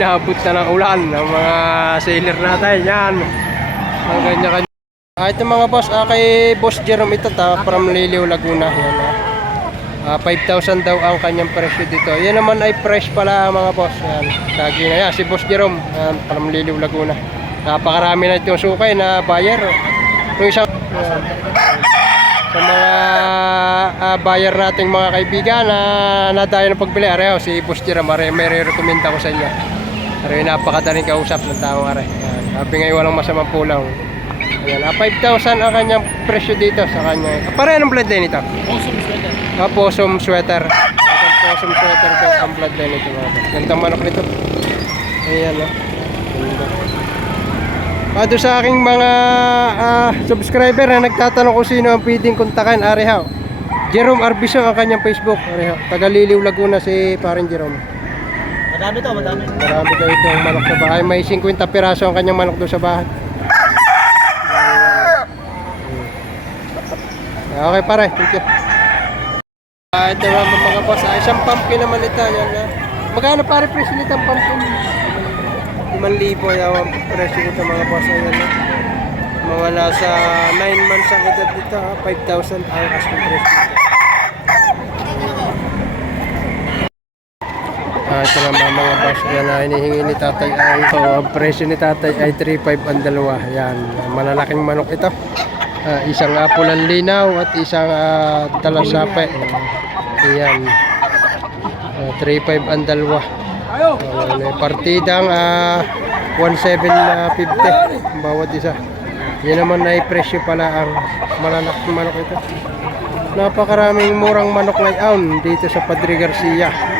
Naabot na ng ulan ng mga sailor natin. Yan. Mga ganyan-ganyan. Ah, ito mga boss, ah, kay Boss Jerome ito ta, from Liliw, Laguna. Yan, ah. Ah, 5,000 daw ang kanyang presyo dito. Yan naman ay fresh pala mga boss. Yan. Lagi na yan. Si Boss Jerome, yan, from Liliw, Laguna. Napakarami na itong sukay na buyer. oh. Yung isang yan. sa mga ah, buyer nating mga kaibigan na nadayo ng pagbili. Areho, si Boss Jerome, are, may re-recommenda ko sa inyo. Areho, napakadaling kausap ng taong are. Yan. Sabi ngayon walang masamang pulang. Ayan, ah, 5,000 ang kanyang presyo dito sa kanya. Ah, pare, anong bloodline ito? Ah, possum sweater. Ang possum sweater ko ang bloodline nito mga boss. Gandang manok nito. Ayan, no? Ganda. Ah, doon sa aking mga ah, subscriber na nagtatanong kung sino ang pwedeng kontakan, Arehaw. Jerome Arbiso ang kanyang Facebook. Arehaw. Tagaliliw Laguna si parin Jerome. Madami to, madami. Marami daw itong manok sa bahay. May 50 piraso ang kanyang manok doon sa bahay. Okay pare, thank you. Ah, ito naman mga boss. Ah, isang pumpkin naman ito. Yan, ah. Magkano pare presyo nito ang pumpkin? 5,000 yaw ang presyo nito mga boss. Ayan, ah. Mga nasa 9 months ang edad dito. Ah. 5,000 ang asking presyo Ah, ito naman mga boss. Yan na hinihingi ni tatay. Ay, ito, ang presyo ni tatay ay 3,500 ang dalawa. Yan, malalaking manok ito. Ah, isang uh, pulang linaw at isang uh, talasape. Ayan. Uh, 3,500 ang dalawa. Uh, partidang uh, 1,750 ang bawat isa. Yan naman ay presyo pala ang malalaking manok ito. Napakaraming murang manok ngayon dito sa Padre Garcia.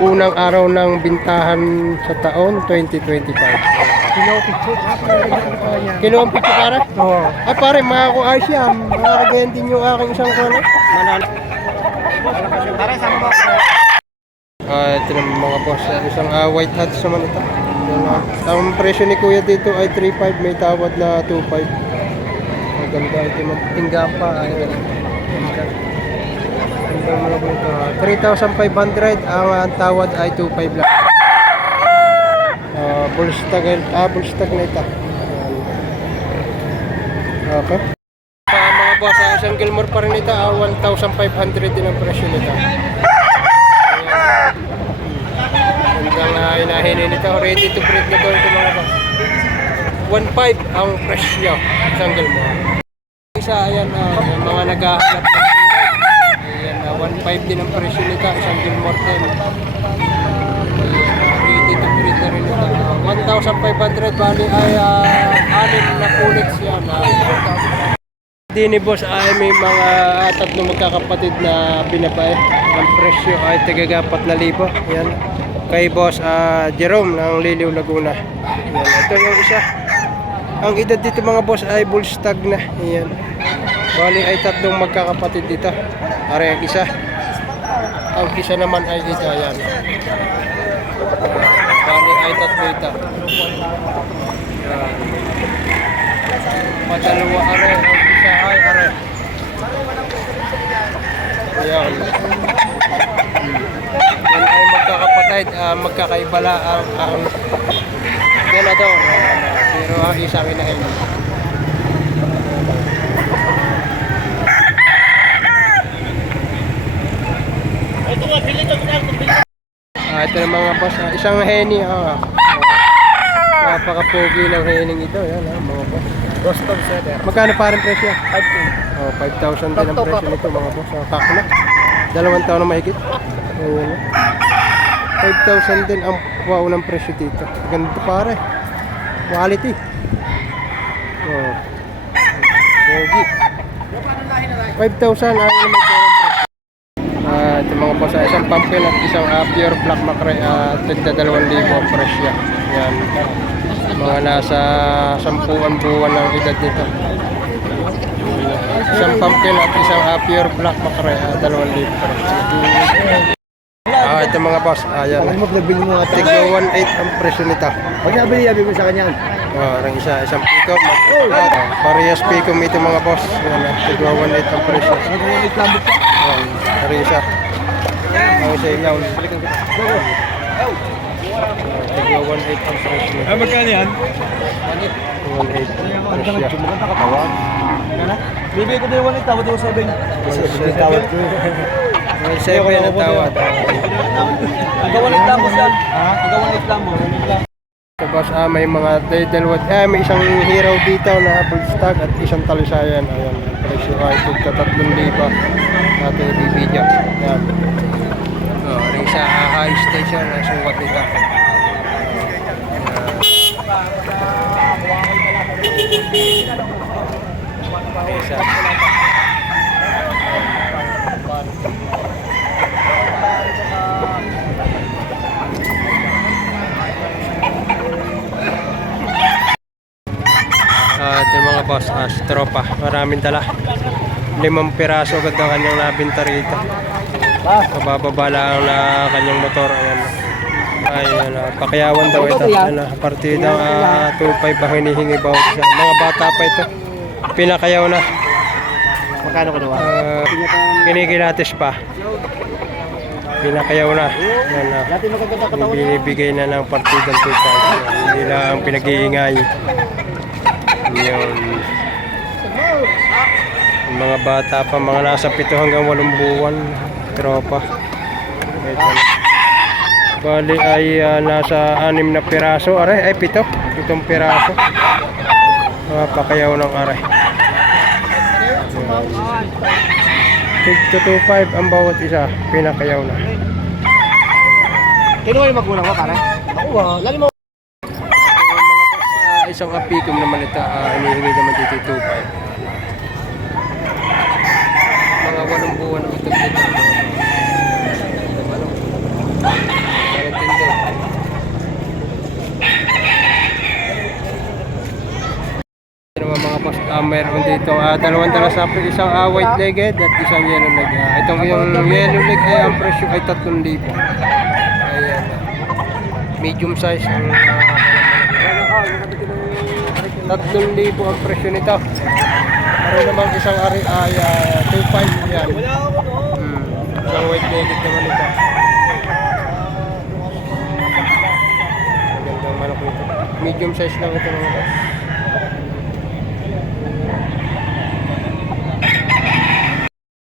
Unang araw ng bintahan sa taon 2025. Kinuha ang picture pare? Oo. Ay pare, makakuayos yan. Makakagayan din yung aking isang kono. Manalo. Pare, sama mo. Ah, ito naman mga boss. Ah, Isang ah, white hats naman ito. Yan, ah. Ang presyo ni kuya dito ay 3.5. May tawad na 2.5. Maganda ito. Magtingga pa. Ay, ganda. 3,500. Ang ah, tawad ay 2.5 lang. Ah, bullstag, ah, bullstag na ito. Okay. Pa mga boss, ah, isang Gilmore pa rin ito, ah, 1,500 din ang presyo nito. Ayan. Gandang uh, inahinin nito, ready to breed na to ito mga boss. 1,500 ang presyo, isang Gilmore. Isa, ayan, ah, yung mga naghahanap 5 din ang presyo nito, isang Gilmore 10. Rated to breed na rin ito. 1,500 bali ay uh, na kulits yan. Ah. Uh, Di ni boss ay may mga tatlo magkakapatid na binabae. Ang presyo ay tigaga 4,000. Yan. Kay boss uh, Jerome ng Liliw Laguna. Yan. Ito yung isa. Ang edad dito mga boss ay bullstag na. Yan. Bali ay tatlong magkakapatid dito. Pare ang isa. Ang isa naman ay dito. Yan. Bali ay tatlo ito. Padalawa are, ang isa ay are. Ayan. Yan ay magkakapatid, ah, magkakaibala ang ang ganador. Pero ang isang inahin. Ito nga, pili to, pili to, pili. Ah, ito na mga boss, ah, isang henny. Ah, Napaka-pogi ng henning ito. Yan, ah, mga boss. Boston Cedar. Magkano parang presyo? 5K. Oh, 5,000 din ang presyo nito mga boss. Oh, kakla. Dalawang taon na mahigit. Ayan. oh. 5,000 din ang wow ng presyo dito. Ganda pare. Quality. Oh. Pogi. 5,000 ay may parang presyo. Ah, ito mga boss, ah, isang pumpkin at isang ah, pure black macrae at uh, tigda 2,000 ang presyo. Yan. Mga nasa 10 buwan ng edad nito. Isang pumpkin at isang uh, pure black macrae, uh, dalawang libo. Ah, ito mga boss, ayan. Alam mo, nabili mo nga ito. Tiglo 1.8 ang presyo nito. Pag nabili, yabi mo sa kanya. Ah, ang isa, isang. Uh, parehas pikom ito mga boss. Ayan, ah, tiglo 1.8 ang presyo. Ano kung may isa. Ang isa ilaw. Ah, Tiglo Tigwa 1.8 ang presyo. Ah, magkano yan? 1.8 ang presyo. Maganda katawan. Bibigay ko na yung 1.8, tawad yung 7. Tawad ko. May 7 ang tawad. 1.8 lang mo 1.8 lang mo. Tapos ah, may mga dalawa, eh, may isang hero dito na full stock at isang talisayan. Ayan, ay tigka 3,000 natin ibibidyo. Ayan. Oh, rin sa high station na sukat. Ayan. Isa. Ah, ito yung mga boss, ah, si tropa. Maraming dala. Limang piraso agad ang kanyang nabinta rito. Mabababa lang na kanyang motor. Ayan. Ay, ano, pakiyawan daw ito. Ano, partida uh, 2.5 ang hinihingi bawat isa. Mga bata pa ito. Pinakayaw na. Magkano kinuha? Uh, kinikilatis pa. Pinakayaw na. Yan na. Katawan. Binibigay na ng partidang 2.5. Hindi lang pinag-iingay. Yun. Mga bata pa, mga nasa 7 hanggang 8 buwan. Tropa. Ito. Bali ay ah, nasa 6 na piraso. Aray, ay 7. 7 piraso. Mga pakayaw ng aray. Tig 225 ang bawat isa. Pinakayaw na. Kinuha yung magulang ko, pare? Ako ah. Lagi mo. Ah, isang apikom naman ito, uh, inihingi naman dito 2.5. Mga walong buwan ang itag dito. Parang tindi. Ito naman mga boss, ah, mayroon dito ah, dalawang talasapi, isang ah, white legged at isang yellow leg. Ah, itong yung yellow leg ay ang presyo ay 3,000. Ayan. Medium size ang Tatlong libo ang presyo nito. Meron naman isang ari ay uh, 2.5 yan. Hmm. Isang white legged naman ito. Magandang manok nito. Medium size lang ito mga boss.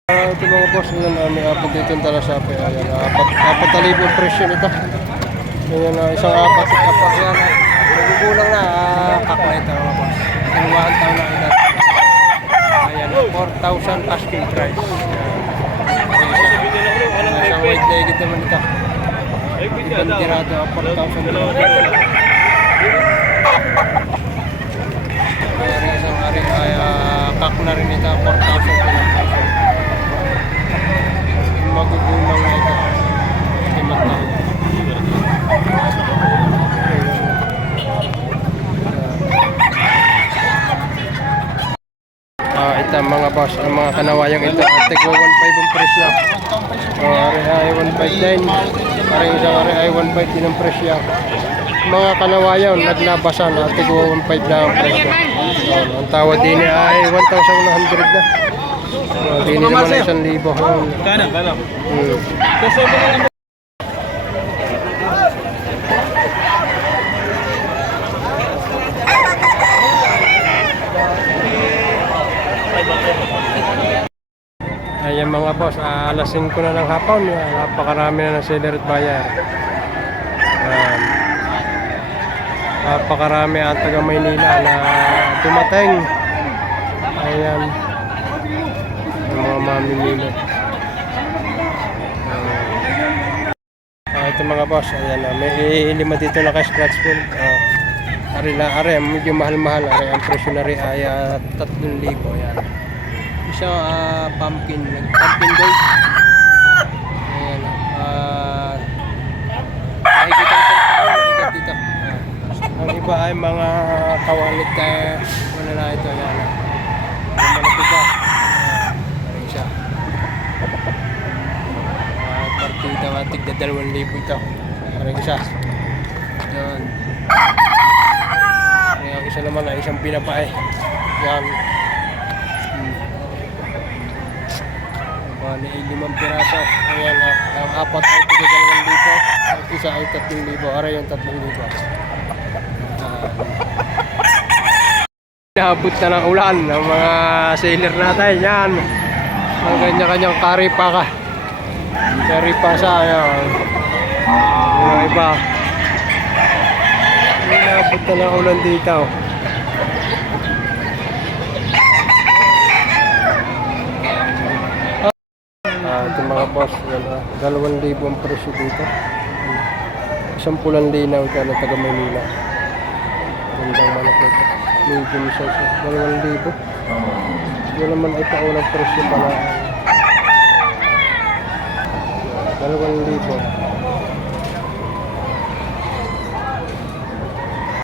Ah, ito mga boss, yun na may apat dito yung talasapi. Ayan, apat, apat na libo ang presyo nito. Ayan na, isang apat, apat yan. ah. Nagugulang na, ah, kak na ito mga boss. Dalawang taon na edad. Ayan, 4,000 asking price. Ayan. Isang white legged naman ito. Ibang tirado, 4,000 dollars. Ayan, isang ari ay ah, kak na rin ito, 4,000 magugulang na ito. Limang taon. Ah, ito mga boss, mga kanawayang ito at tigwa 1.5 ang presyo. Oh, ari ay 1.5 din. Ari isang ari ay 1.5 din ang presyo. Mga kanawayan naglabasan at tigwa 1.5 lang ang presyo. Oh, ang tawad din ay 1,100 na. Oh, din naman na 1,000. Oh. Kana, kana. Hmm. Kasi mo na lang. Ayan mga boss, ah, alas 5 na ng hapon. Ah, napakarami na ng seller at buyer. Um, napakarami ang taga Maynila na dumating. Ayan. Ang mga mamimili. Ah, ito mga boss, ayan na. May lima dito na ka-scratch film. Ah, ari na, ari, medyo mahal-mahal. Ari, ang presyo na rin ay ah, 3,000. Ayan isang ah, pumpkin pumpkin gold. Ayan ah nakikita ko sa taon nakikita dito Ah, ang iba ay mga kawalit na wala na ito ayan. Ang malapit na. Parang siya. Ah, partida matig na dalawang libo ito. Parang isa yun ang isa naman ay isang pinapae yan Hmm. Bali limang piraso. Ayan ah, ang apat ay dalawang libo. Ang isa ay tatlong libo. Aray yung tatlong libo. Ah, Naabot na ng ulan ng mga sailor natin. Yan. Ang kanya-kanyang karipa ka. Karipa sa ayan. Yung iba. Naabot na ng ulan dito. Ah, ito mga boss, yan ah. Dalawang libo ang presyo dito. Isang pulang linaw ka na taga Manila. Gandang manok nito. Medium size. ah. Dalawang libo. Yun naman ay paunang presyo pala. Dalawang libo.